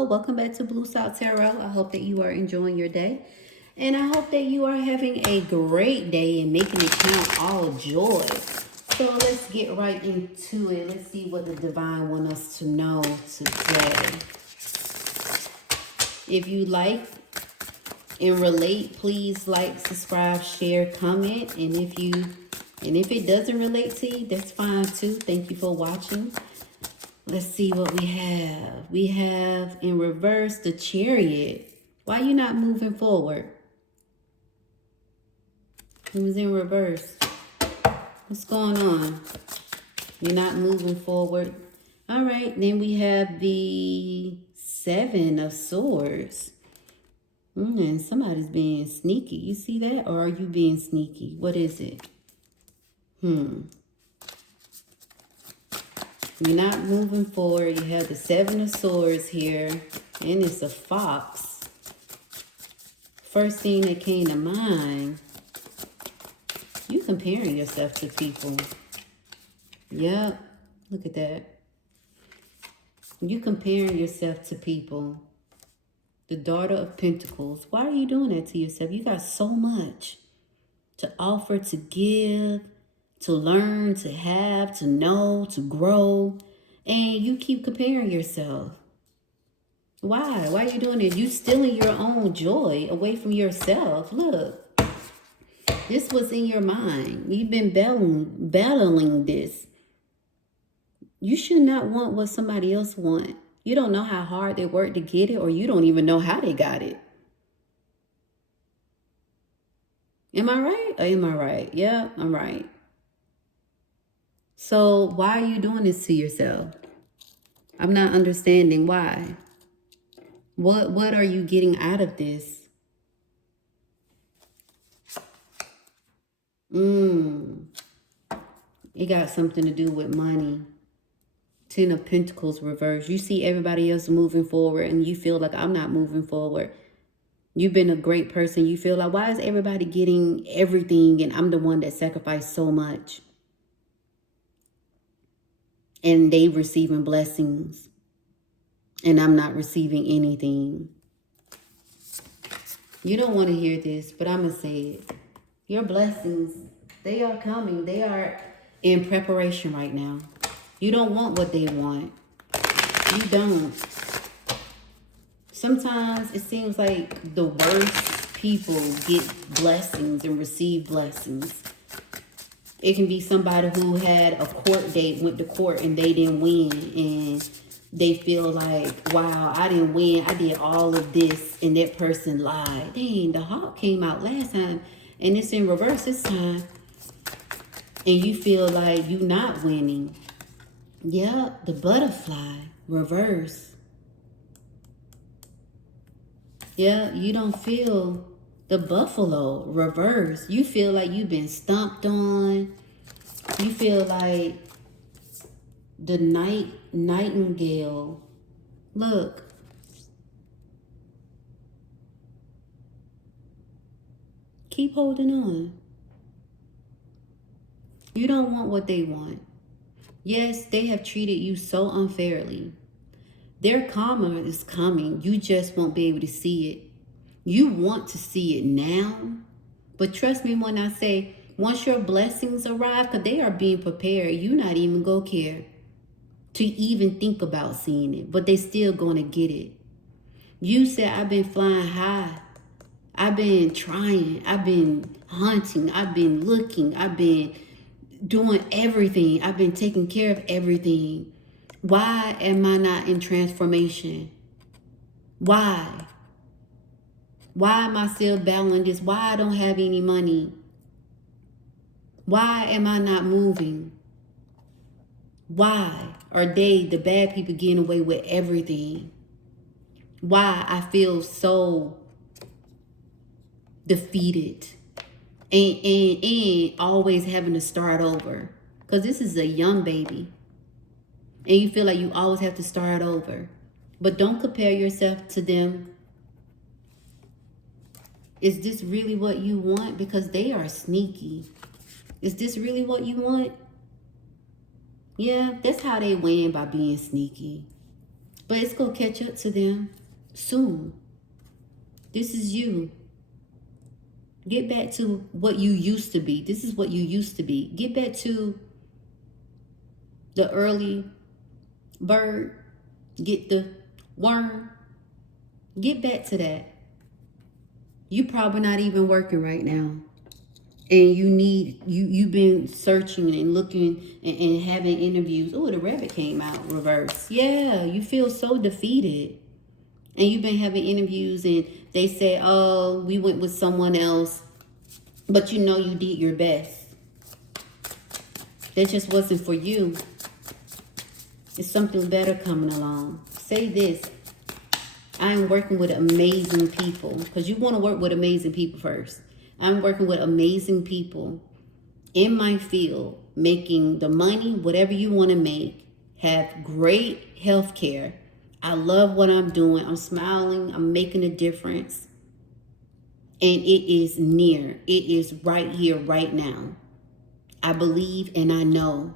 Hello, welcome back to Blue Salt Tarot. I hope that you are enjoying your day. And I hope that you are having a great day and making it count all joy. So let's get right into it. Let's see what the divine wants us to know today. If you like and relate, please like, subscribe, share, comment. And if it doesn't relate to you, that's fine too. Thank you for watching. Let's see what we have. We have in reverse the Chariot. Why are you not moving forward? It was in reverse. What's going on? You're not moving forward. All right, then we have the Seven of Swords. And somebody's being sneaky. You see that? Or are you being sneaky? What is it? You're not moving forward. You have the Seven of Swords here. And it's a fox. First thing that came to mind, you comparing yourself to people. Yep. Look at that. You comparing yourself to people. The Daughter of Pentacles. Why are you doing that to yourself? You got so much to offer, to give, to learn, to have, to know, to grow. And you keep comparing yourself. Why? Why are you doing it? You stealing your own joy away from yourself. Look. This was in your mind. You've been battling this. You should not want what somebody else wants. You don't know how hard they worked to get it, or you don't even know how they got it. Am I right? Or am I right? Yeah, I'm right. So why are you doing this to yourself? I'm not understanding why. What are you getting out of this? It got something to do with money. Ten of Pentacles reverse. You see everybody else moving forward and you feel like I'm not moving forward. You've been a great person. You feel like, why is everybody getting everything and I'm the one that sacrificed so much? And they receiving blessings and I'm not receiving anything. You don't want to hear this, but I'm going to say it. Your blessings, they are coming. They are in preparation right now. You don't want what they want. You don't. Sometimes it seems like the worst people get blessings and receive blessings. It can be somebody who had a court date, went to court, and they didn't win. And they feel like, wow, I didn't win. I did all of this, and that person lied. Dang, the Hawk came out last time, and it's in reverse this time. And you feel like you're not winning. Yeah, the Butterfly, reverse. Yeah, you don't feel the Buffalo, reverse. You feel like you've been stomped on. You feel like the Nightingale. Look. Keep holding on. You don't want what they want. Yes, they have treated you so unfairly. Their karma is coming. You just won't be able to see it. You want to see it now. But trust me when I say, once your blessings arrive, because they are being prepared, you're not even going to care to even think about seeing it. But they still going to get it. You said, I've been flying high. I've been trying. I've been hunting. I've been looking. I've been doing everything. I've been taking care of everything. Why am I not in transformation? Why? Why am I still battling this? Why I don't have any money? Why am I not moving? Why are they, the bad people, getting away with everything? Why I feel so defeated and always having to start over? Because this is a young baby. And you feel like you always have to start over. But don't compare yourself to them. Is this really what you want? Because they are sneaky. Is this really what you want? Yeah, that's how they win, by being sneaky. But it's going to catch up to them soon. This is you. Get back to what you used to be. This is what you used to be. Get back to the early bird. Get the worm. Get back to that. You probably not even working right now. And you've been searching and looking and having interviews. Oh, the rabbit came out reverse. Yeah, you feel so defeated. And you've been having interviews and they say, oh, we went with someone else. But you know you did your best. That just wasn't for you. It's something better coming along. Say this. I am working with amazing people. Because you want to work with amazing people first. I'm working with amazing people in my field, making the money, whatever you want to make, have great health care. I love what I'm doing. I'm smiling. I'm making a difference. And it is near. It is right here, right now. I believe and I know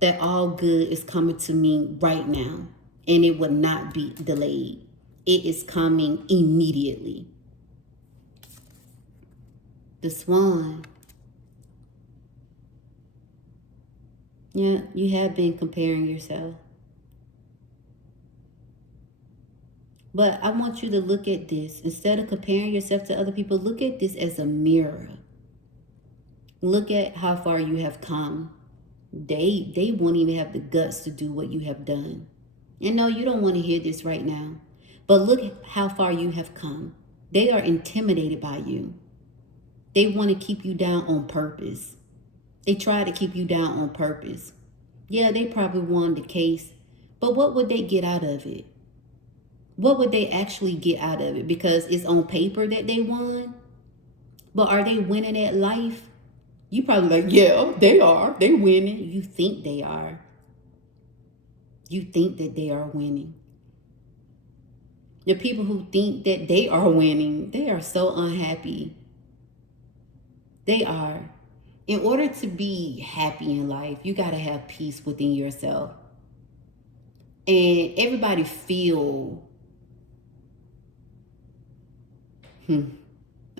that all good is coming to me right now. And it will not be delayed. It is coming immediately. The swan. Yeah, you have been comparing yourself. But I want you to look at this. Instead of comparing yourself to other people, look at this as a mirror. Look at how far you have come. They won't even have the guts to do what you have done. And no, you don't want to hear this right now. But look at how far you have come. They are intimidated by you. They want to keep you down on purpose. They try to keep you down on purpose. Yeah, they probably won the case. But what would they get out of it? What would they actually get out of it? Because it's on paper that they won. But are they winning at life? You probably like, yeah, they are. They winning. You think they are. You think that they are winning. The people who think that they are winning, they are so unhappy. They are. In order to be happy in life, you got to have peace within yourself. And everybody feel, I'm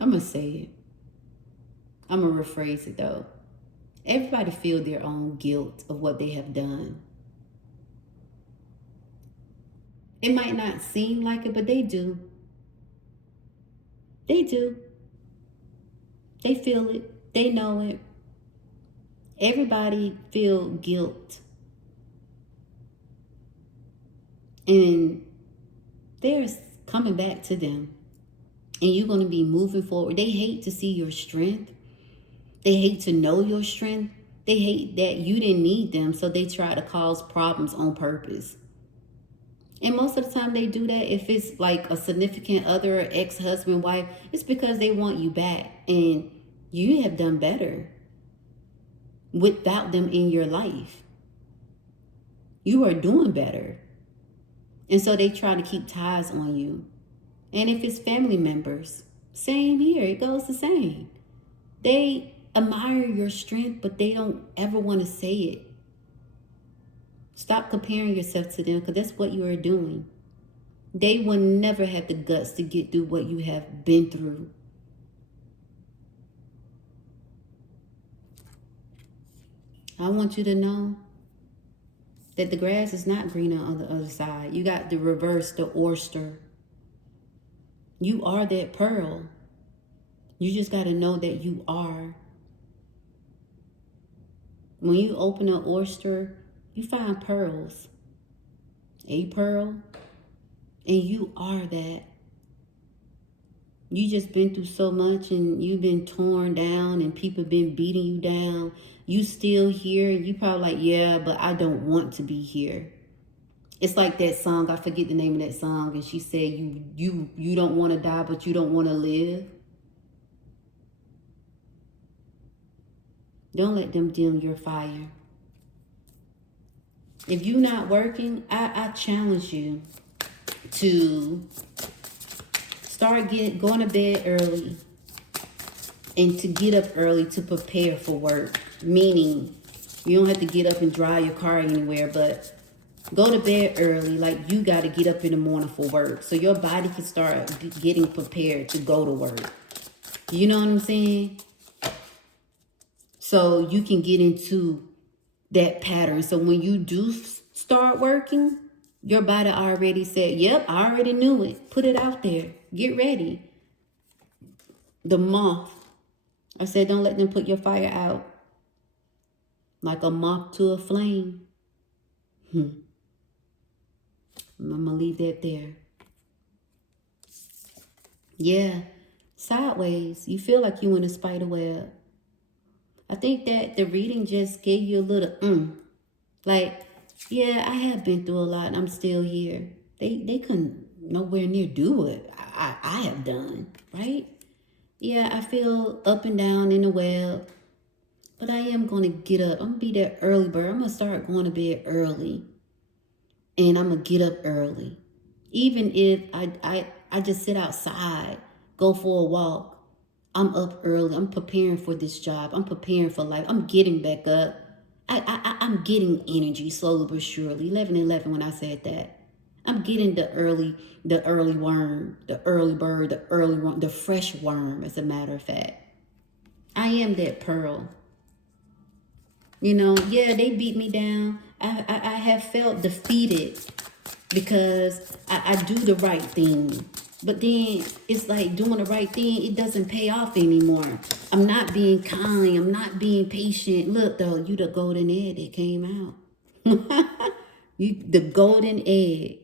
going to say it. I'm going to rephrase it though. Everybody feel their own guilt of what they have done. It might not seem like it, but they do. They do. They feel it. They know it. Everybody feel guilt. And there's coming back to them. And you're going to be moving forward. They hate to see your strength. They hate to know your strength. They hate that you didn't need them, so they try to cause problems on purpose. And most of the time they do that if it's like a significant other, ex-husband, wife, it's because they want you back. And you have done better without them in your life. You are doing better. And so they try to keep ties on you. And if it's family members, same here. It goes the same. They admire your strength, but they don't ever want to say it. Stop comparing yourself to them, because that's what you are doing. They will never have the guts to get through what you have been through. I want you to know that the grass is not greener on the other side. You got the reverse, the oyster. You are that pearl. You just got to know that you are. When you open an oyster, you find pearls. A pearl. And you are that. You just been through so much and you've been torn down and people been beating you down. You still here and you probably like, yeah, but I don't want to be here. It's like that song, I forget the name of that song, and she said, you don't want to die, but you don't want to live. Don't let them dim your fire. If you're not working, I challenge you to start going to bed early and to get up early to prepare for work. Meaning, you don't have to get up and drive your car anywhere, but Go to bed early. Like, you got to get up in the morning for work, so your body can start getting prepared to go to work. You know what I'm saying? So you can get into that pattern. So when you do start working, your body already said, yep, I already knew it. Put it out there. Get ready. The moth. I said, don't let them put your fire out like a moth to a flame. I'm going to leave that there. Yeah. Sideways. You feel like you in a spider web. I think that the reading just gave you a little like, yeah, I have been through a lot and I'm still here. They couldn't nowhere near do what I have done, right? Yeah, I feel up and down in the web, but I am going to get up. I'm going to be that early bird. I'm going to start going to bed early, and I'm going to get up early. Even if I just sit outside, go for a walk, I'm up early. I'm preparing for this job. I'm preparing for life. I'm getting back up. I'm getting energy slowly but surely. 11:11 when I said that. I'm getting the early worm, the early bird, the early worm, the fresh worm, as a matter of fact. I am that pearl. You know, yeah, they beat me down. I have felt defeated because I do the right thing. But then it's like doing the right thing, it doesn't pay off anymore. I'm not being kind. I'm not being patient. Look, though, you the golden egg that came out. You the golden egg.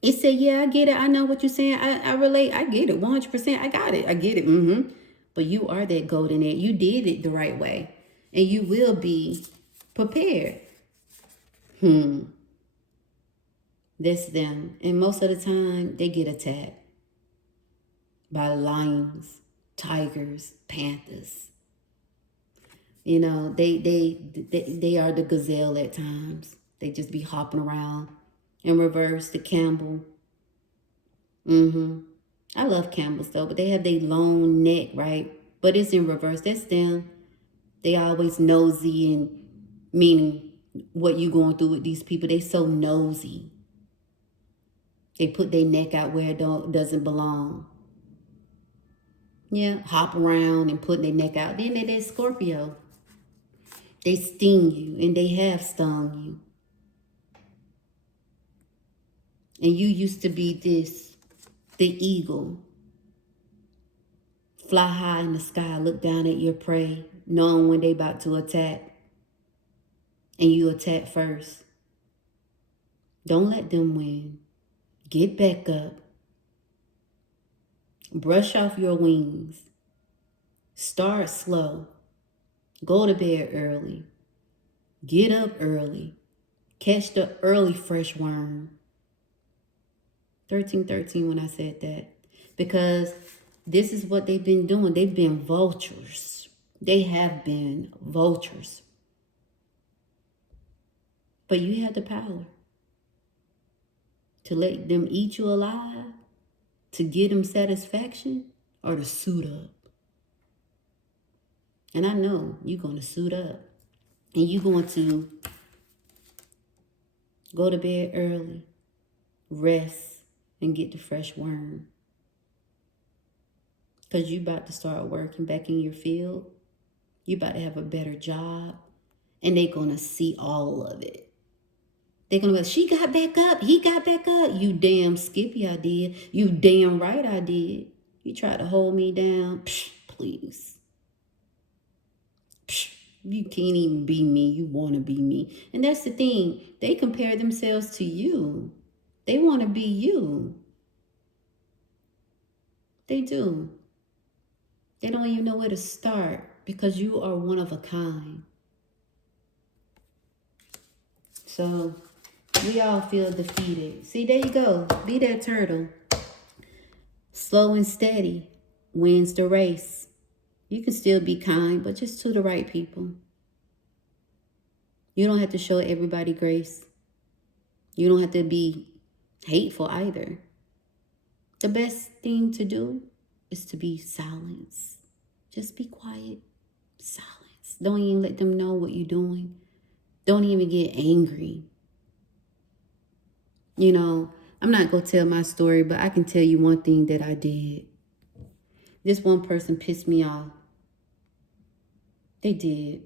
It said, yeah, I get it. I know what you're saying. I relate. I get it. 100%. I got it. I get it. But you are that golden egg. You did it the right way. And you will be prepared. That's them. And most of the time, they get attacked by lions, tigers, panthers. You know, they are the gazelle at times. They just be hopping around. In reverse, the camel. I love camels though, but they have their long neck, right? But it's in reverse. That's them. They always nosy, and meaning what you going through with these people. They so nosy. They put their neck out where it doesn't belong. Yeah, hop around and putting their neck out. Then they're that Scorpio. They sting you, and they have stung you. And you used to be the eagle. Fly high in the sky, look down at your prey, knowing when they about to attack. And you attack first. Don't let them win. Get back up. Brush off your wings. Start slow. Go to bed early. Get up early. Catch the early fresh worm. 1313 when I said that. Because this is what they've been doing. They've been vultures. They have been vultures. But you have the power to let them eat you alive, to give them satisfaction, or to suit up. And I know you're going to suit up. And you're going to go to bed early, rest, and get the fresh worm. Because you about to start working back in your field. You about to have a better job. And they're going to see all of it. They're going to be like, she got back up. He got back up. You damn Skippy, I did. You damn right I did. You tried to hold me down. Psh, please. Psh, you can't even be me. You want to be me. And that's the thing. They compare themselves to you. They want to be you. They do. They don't even know where to start because you are one of a kind. So we all feel defeated. See, there you go. Be that turtle. Slow and steady wins the race. You can still be kind, but just to the right people. You don't have to show everybody grace. You don't have to be hateful either. The best thing to do is to be silence. Just be quiet. Silence. Don't even let them know what you're doing. Don't even get angry. You know, I'm not going to tell my story, but I can tell you one thing that I did. This one person pissed me off. They did.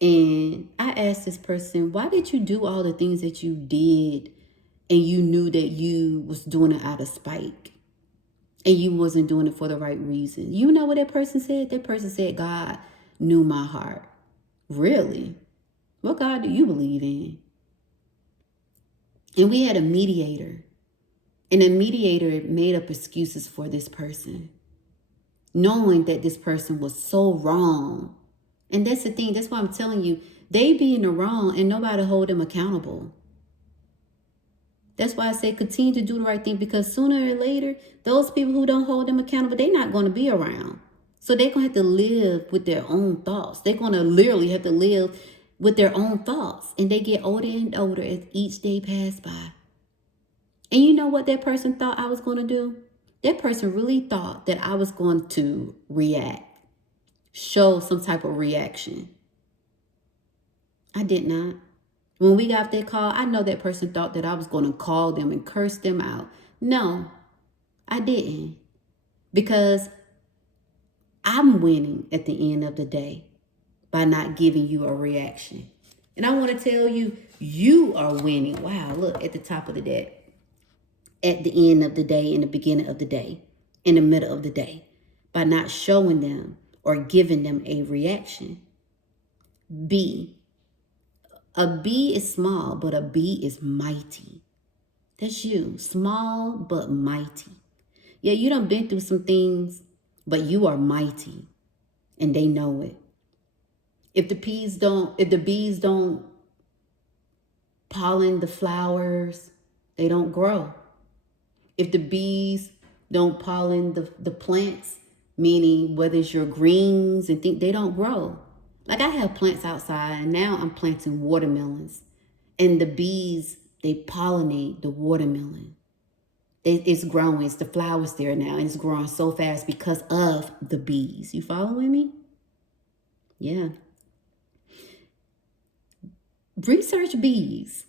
And I asked this person, why did you do all the things that you did and you knew that you was doing it out of spite and you wasn't doing it for the right reason? You know what that person said? That person said, God knew my heart. Really? What God do you believe in? And we had a mediator. And the mediator made up excuses for this person, knowing that this person was so wrong. And that's the thing. That's why I'm telling you, they be in the wrong and nobody hold them accountable. That's why I say continue to do the right thing, because sooner or later, those people who don't hold them accountable, they're not going to be around. So they're going to have to live with their own thoughts. They're going to literally have to live with their own thoughts. And they get older and older as each day passes by. And you know what that person thought I was going to do? That person really thought that I was going to react, show some type of reaction. I did not. When we got that call, I know that person thought that I was going to call them and curse them out. No, I didn't. Because I'm winning at the end of the day by not giving you a reaction. And I want to tell you, you are winning. Wow, look at the top of the deck. At the end of the day, in the beginning of the day, in the middle of the day, by not showing them or giving them a reaction. B. A B is small, but a B is mighty. That's you. Small, but mighty. Yeah, you done been through some things, but you are mighty. And they know it. If the bees don't pollen the flowers, they don't grow. If the bees don't pollen the plants, meaning whether it's your greens and things, they don't grow. Like I have plants outside and now I'm planting watermelons. And the bees, they pollinate the watermelon. It's growing, it's the flowers there now, and it's growing so fast because of the bees. You following me? Yeah. Research bees.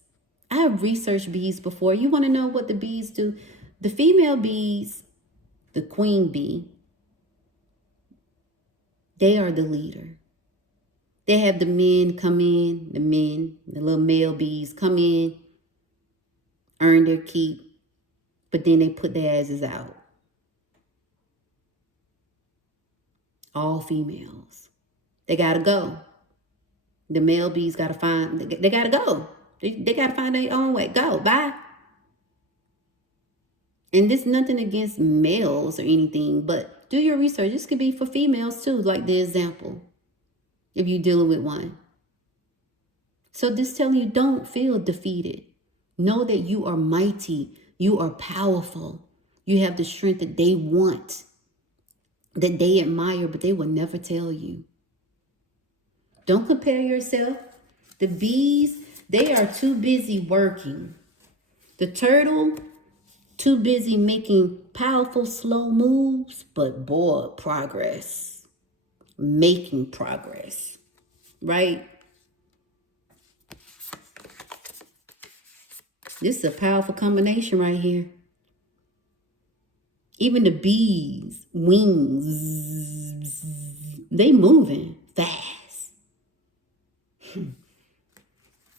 I have researched bees before. You want to know what the bees do? The female bees, the queen bee, they are the leader. They have the men come in, the little male bees come in, earn their keep, but then they put their asses out. All females. They got to go. The male bees got to find, they got to go. They got to find their own way. Go, bye. And this nothing against males or anything, but do your research. This could be for females too, like the example, if you're dealing with one. So this telling you, don't feel defeated. Know that you are mighty. You are powerful. You have the strength that they want, that they admire, but they will never tell you. Don't compare yourself. The bees, they are too busy working. The turtle, too busy making powerful, slow moves, but boy, progress. Making progress, right? This is a powerful combination right here. Even the bees, wings, they moving fast.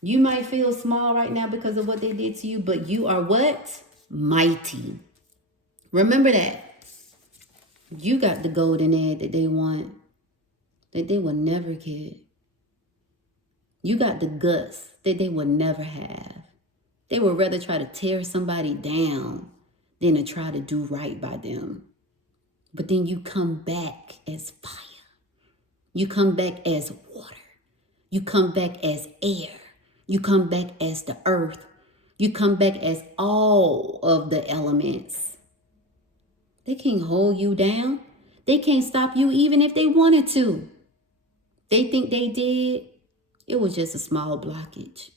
You might feel small right now because of what they did to you, but you are what? Mighty. Remember that. You got the golden egg that they want, that they will never get. You got the guts that they will never have. They would rather try to tear somebody down than to try to do right by them. But then you come back as fire. You come back as water. You come back as air. You come back as the earth. You come back as all of the elements. They can't hold you down. They can't stop you even if they wanted to. They think they did. It was just a small blockage.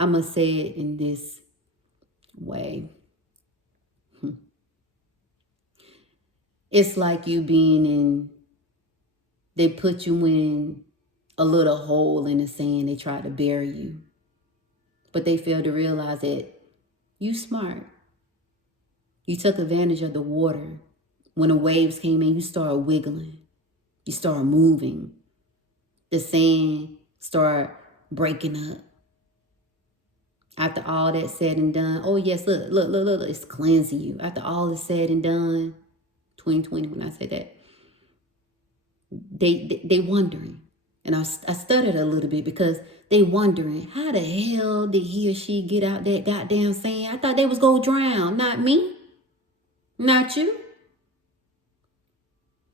I'm going to say it in this way. It's like you being in, they put you in a little hole in the sand they tried to bury you. But they failed to realize that you smart. You took advantage of the water. When the waves came in, you started wiggling. You started moving. The sand started breaking up. After all that said and done, oh yes, look, it's cleansing you. After all is said and done, 2020, when I said that, they wondering. And I stuttered a little bit because they wondering, how the hell did he or she get out that goddamn sand? I thought they was gonna drown, not me, not you.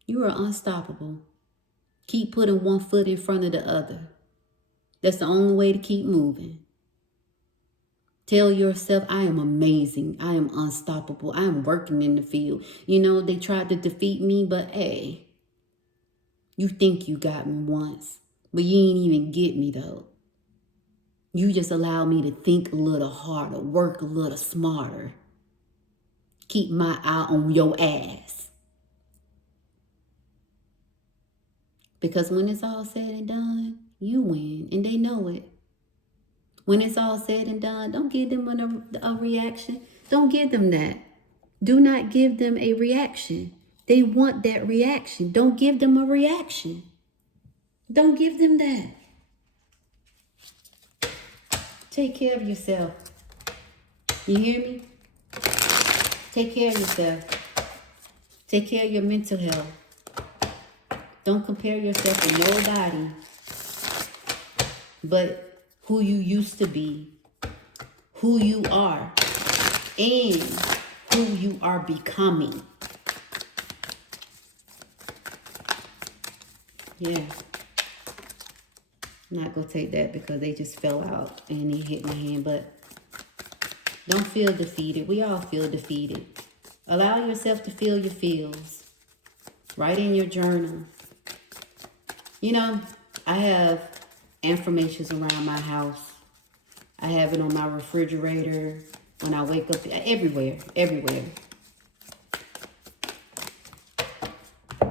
You are unstoppable. Keep putting one foot in front of the other. That's the only way to keep moving. Tell yourself, I am amazing. I am unstoppable. I am working in the field. You know, they tried to defeat me, but hey, you think you got me once, but you ain't even get me though. You just allow me to think a little harder, work a little smarter. Keep my eye on your ass. Because when it's all said and done, you win, and they know it. When it's all said and done, don't give them a reaction. Don't give them that. Do not give them a reaction. They want that reaction. Don't give them a reaction. Don't give them that. Take care of yourself. You hear me? Take care of yourself. Take care of your mental health. Don't compare yourself to nobody but who you used to be, who you are, and who you are becoming. Yeah. I'm not going to take that because they just fell out and they hit my hand. But don't feel defeated. We all feel defeated. Allow yourself to feel your feels. Write in your journal. You know, I have affirmations around my house. I have it on my refrigerator. When I wake up, everywhere.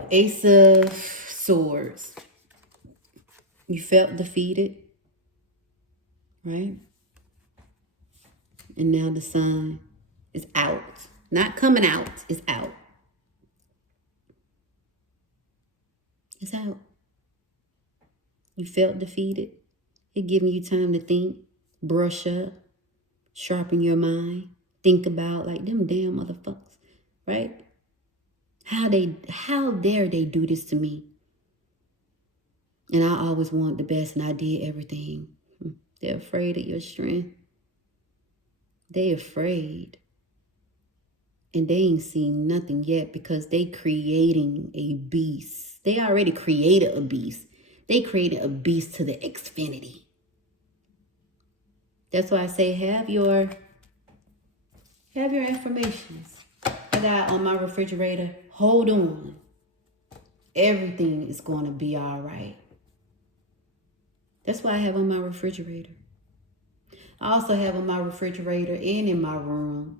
Ace of Swords. You felt defeated, right? And now the sun is out. Not coming out, it's out. It's out. You felt defeated. It giving you time to think, brush up, sharpen your mind, think about like them damn motherfuckers, right? How dare they do this to me? And I always wanted the best and I did everything. They're afraid of your strength. They afraid. And they ain't seen nothing yet because they creating a beast. They already created a beast. They created a beast to the Xfinity. That's why I say have your affirmations. I got on my refrigerator, hold on. Everything is going to be all right. That's why I have on my refrigerator. I also have on my refrigerator and in my room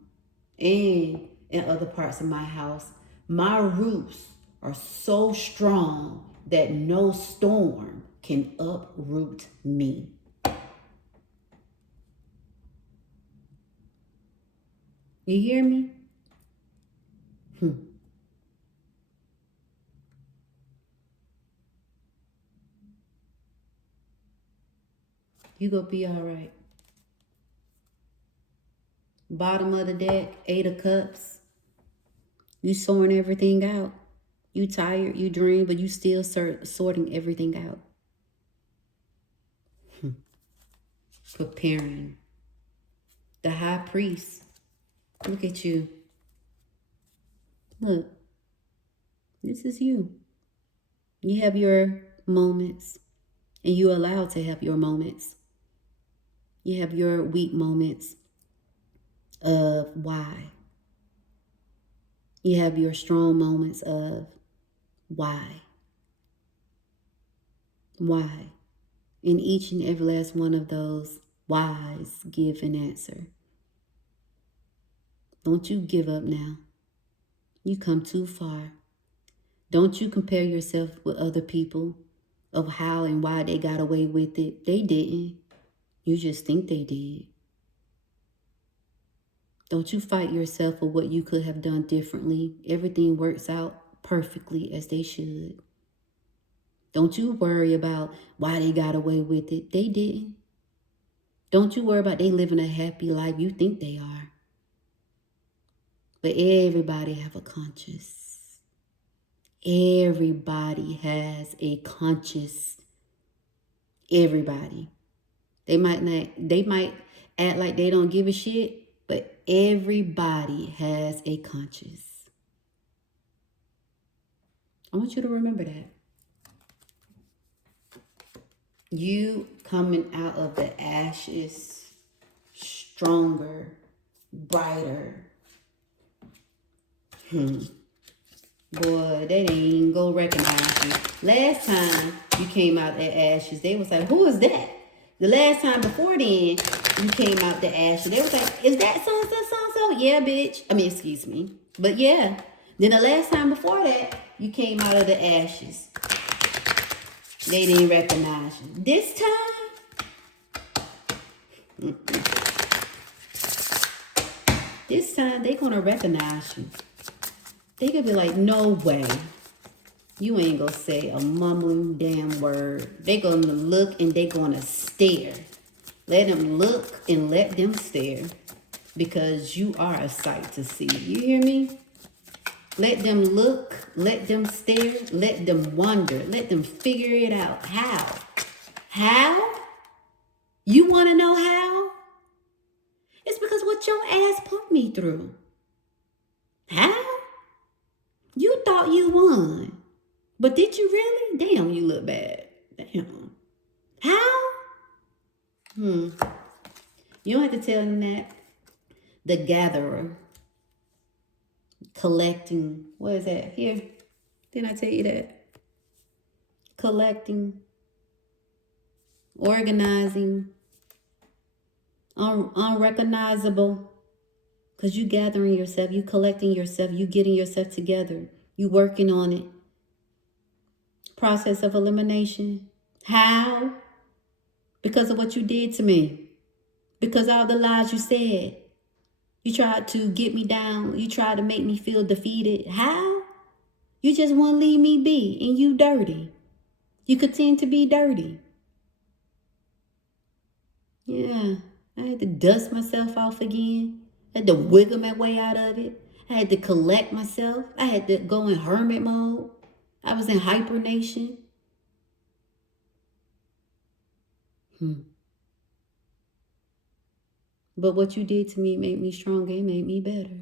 and in other parts of my house. My roots are so strong that no storm can uproot me. You hear me? You gonna be all right. Bottom of the deck, 8 of Cups. You sorting everything out. You tired, you dream, but you still sorting everything out. Preparing. The High Priest. Look at you. Look. This is you. You have your moments, and you're allowed to have your moments. You have your weak moments of why. You have your strong moments of why. Why? And each and every last one of those whys give an answer. Don't you give up now. You come too far. Don't you compare yourself with other people of how and why they got away with it. They didn't. You just think they did. Don't you fight yourself for what you could have done differently. Everything works out perfectly as they should. Don't you worry about why they got away with it. They didn't. Don't you worry about they living a happy life. You think they are. But everybody have a conscience. Everybody has a conscience. Everybody. They might act like they don't give a shit, but everybody has a conscience. I want you to remember that. You coming out of the ashes stronger, brighter. Boy, they ain't go recognize you. Last time you came out the ashes, they was like, who is that? The last time before then, you came out the ashes, they was like, is that so-and-so, so-and-so? Yeah, bitch. I mean, excuse me. But yeah. Then the last time before that, you came out of the ashes. They didn't recognize you. This time, this time, they gonna recognize you. They could be like, no way. You ain't gonna say a mumbling damn word. They gonna look and they gonna stare. Let them look and let them stare. Because you are a sight to see. You hear me? Let them look, let them stare, let them wonder, let them figure it out. How? How? You want to know how? It's because what your ass put me through. How? You thought you won. But did you really? Damn, you look bad. Damn. How? You don't have to tell them that. The gatherer. Collecting. What is that? Here. Didn't I tell you that? Collecting. Organizing. Unrecognizable. Because you gathering yourself. You collecting yourself. You getting yourself together. You working on it. Process of elimination. How? Because of what you did to me. Because all the lies you said. You tried to get me down. You tried to make me feel defeated. How? You just want to leave me be. And you dirty. You continue to be dirty. Yeah. I had to dust myself off again. I had to wiggle my way out of it. I had to collect myself. I had to go in hermit mode. I was in hibernation. But what you did to me made me stronger. It made me better.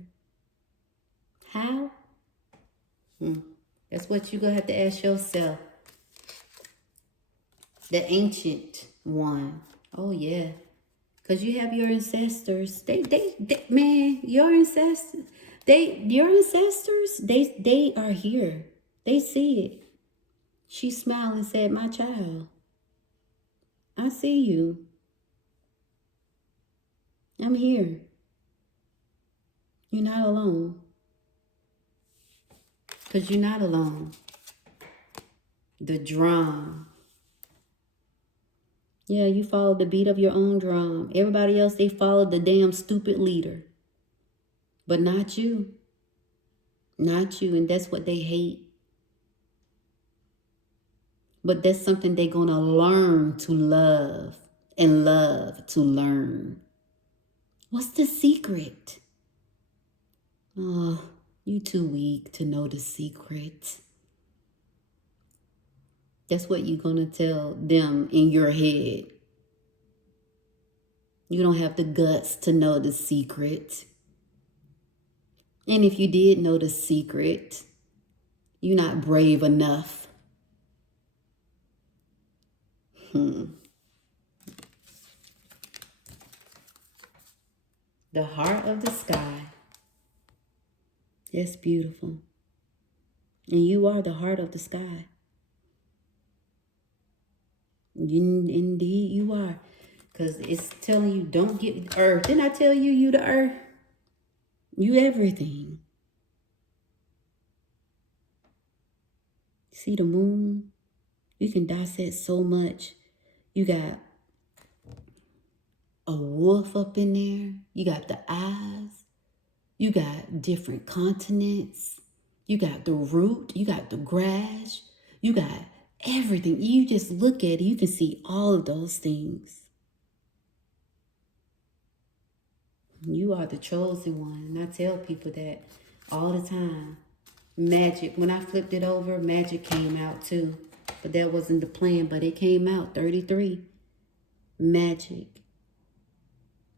How? That's what you're going to have to ask yourself. The ancient one. Oh, yeah. Because you have your ancestors. They man, your ancestors, they are here. They see it. She smiled and said, my child, I see you. I'm here. You're not alone. Because you're not alone. The drum. Yeah, you followed the beat of your own drum. Everybody else, they followed the damn stupid leader. But not you. Not you. And that's what they hate. But that's something they're going to learn to love. And love to learn. What's the secret? Oh, you too weak to know the secret. That's what you're going to tell them in your head. You don't have the guts to know the secret. And if you did know the secret, you're not brave enough. The heart of the sky. That's beautiful. And you are the heart of the sky. Indeed you are. Because it's telling you, don't get earth. Didn't I tell you, you the earth? You everything. See the moon? You can dissect so much. You got a wolf up in there. You got the eyes. You got different continents. You got the root. You got the grass. You got everything. You just look at it. You can see all of those things. You are the chosen one. And I tell people that all the time. Magic. When I flipped it over, magic came out too. But that wasn't the plan. But it came out 33. Magic.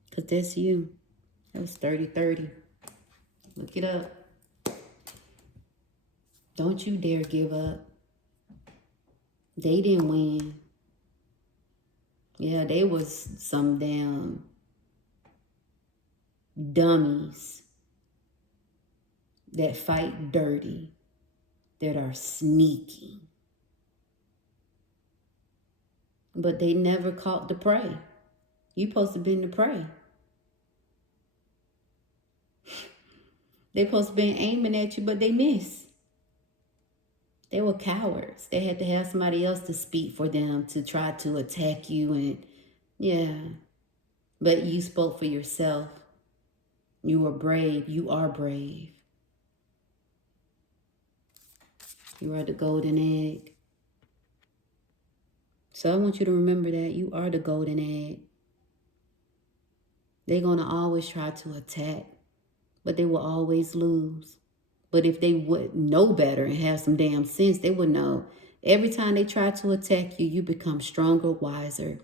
Because that's you. That was 30-30. Look it up. Don't you dare give up. They didn't win. Yeah, they was some damn dummies that fight dirty, that are sneaky. But they never caught the prey. You supposed to been the prey. They supposed to been aiming at you, but they missed. They were cowards. They had to have somebody else to speak for them to try to attack you. And yeah, but you spoke for yourself. You were brave. You are brave. You are the golden egg. So I want you to remember that you are the golden egg. They're going to always try to attack, but they will always lose. But if they would know better and have some damn sense, they would know every time they try to attack you, you become stronger, wiser.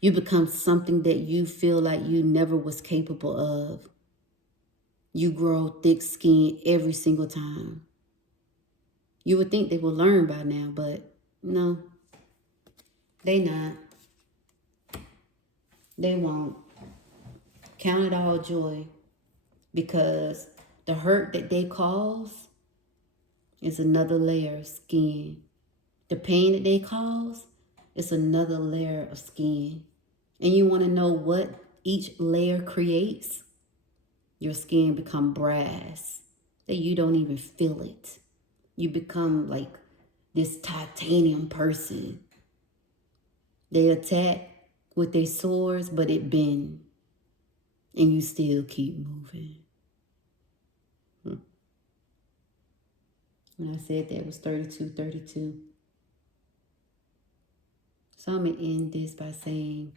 You become something that you feel like you never was capable of. You grow thick skin every single time. You would think they will learn by now, but no, they not. They won't. Count it all joy, because the hurt that they cause is another layer of skin. The pain that they cause is another layer of skin. And you want to know what each layer creates? Your skin become brass, that you don't even feel it. You become like this titanium person. They attack with their swords, but it bend. And you still keep moving. When I said that was 32-32. So I'm going to end this by saying,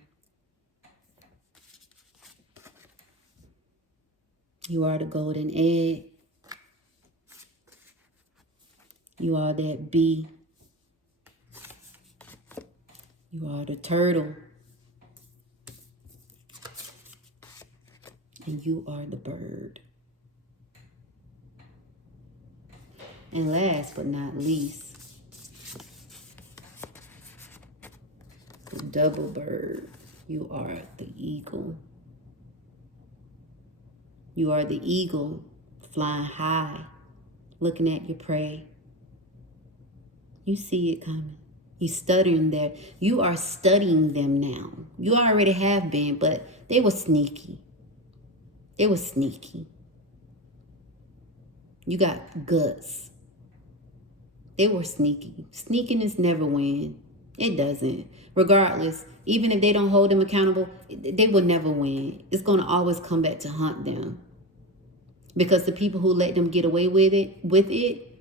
you are the golden egg. You are that bee. You are the turtle. And you are the bird. And last but not least, the double bird. You are the eagle. You are the eagle flying high, looking at your prey. You see it coming. You studying there. You are studying them now. You already have been, but they were sneaky. They were sneaky. You got guts. They were sneaky. Sneakiness never wins. It doesn't. Regardless, even if they don't hold them accountable, they will never win. It's going to always come back to haunt them. Because the people who let them get away with it,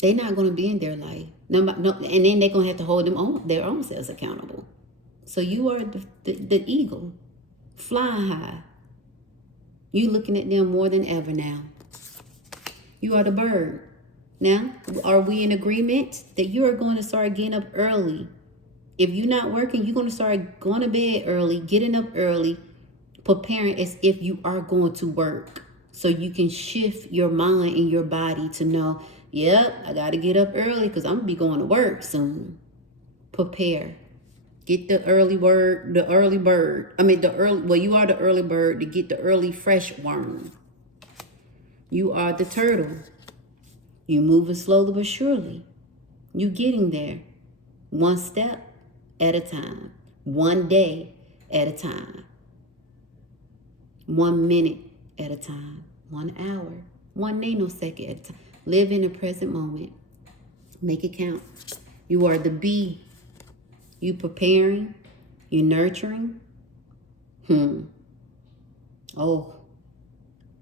they're not going to be in their life. No, and then they're going to have to hold their own selves accountable. So you are the eagle, flying high. You looking at them more than ever now. You are the bird. Now, are we in agreement that you are going to start getting up early? If you're not working, you're going to start going to bed early, getting up early, preparing as if you are going to work. So you can shift your mind and your body to know, yep, I got to get up early because I'm going to be going to work soon. Prepare. Get the early bird. You are the early bird to get the early fresh worm. You are the turtle. You moving slowly but surely. You getting there. One step at a time. One day at a time. 1 minute at a time. 1 hour. 1 nanosecond at a time. Live in the present moment. Make it count. You are the bee. You preparing. You nurturing. Oh,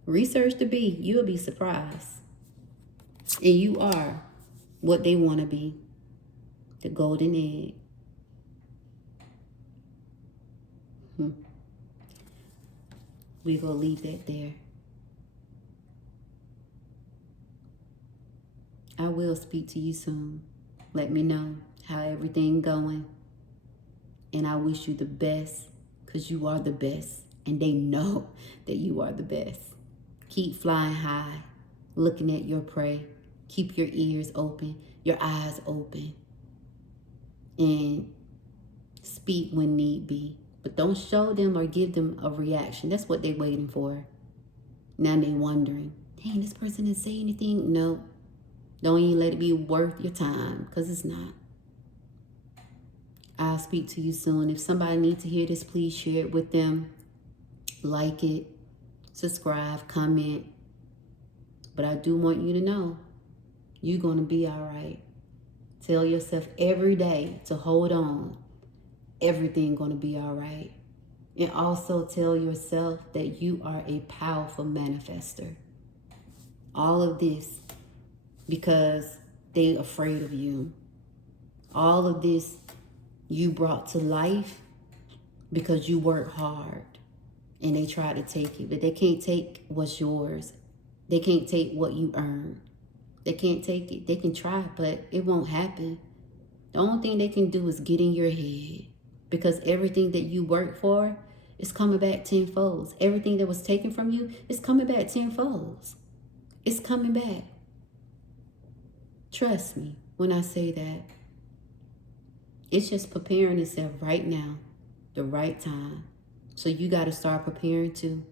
research the bee. You'll be surprised. And you are what they want to be. The golden egg. We're going to leave that there. I will speak to you soon. Let me know how everything going. And I wish you the best, because you are the best. And they know that you are the best. Keep flying high, looking at your prey. Keep your ears open, your eyes open. And speak when need be. But don't show them or give them a reaction. That's what they're waiting for. Now they're wondering, dang, this person didn't say anything. No. Don't even let it be worth your time, because it's not. I'll speak to you soon. If somebody needs to hear this, please share it with them. Like it, subscribe, comment. But I do want you to know, you're going to be all right. Tell yourself every day to hold on. Everything going to be all right. And also tell yourself that you are a powerful manifester. All of this because they're afraid of you. All of this you brought to life because you work hard and they try to take it, but they can't take what's yours. They can't take what you earned. They can't take it. They can try, but it won't happen. The only thing they can do is get in your head, because everything that you work for is coming back tenfold. Everything that was taken from you is coming back tenfold. It's coming back. Trust me when I say that. It's just preparing itself right now, the right time. So you got to start preparing too.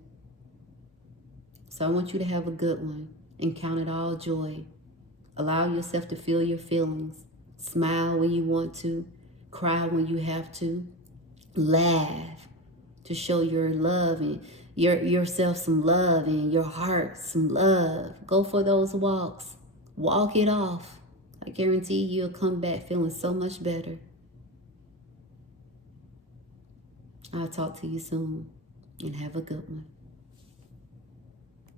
So I want you to have a good one and count it all joy. Allow yourself to feel your feelings. Smile when you want to. Cry when you have to. Laugh to show your love and yourself some love and your heart some love. Go for those walks. Walk it off. I guarantee you'll come back feeling so much better. I'll talk to you soon and have a good one.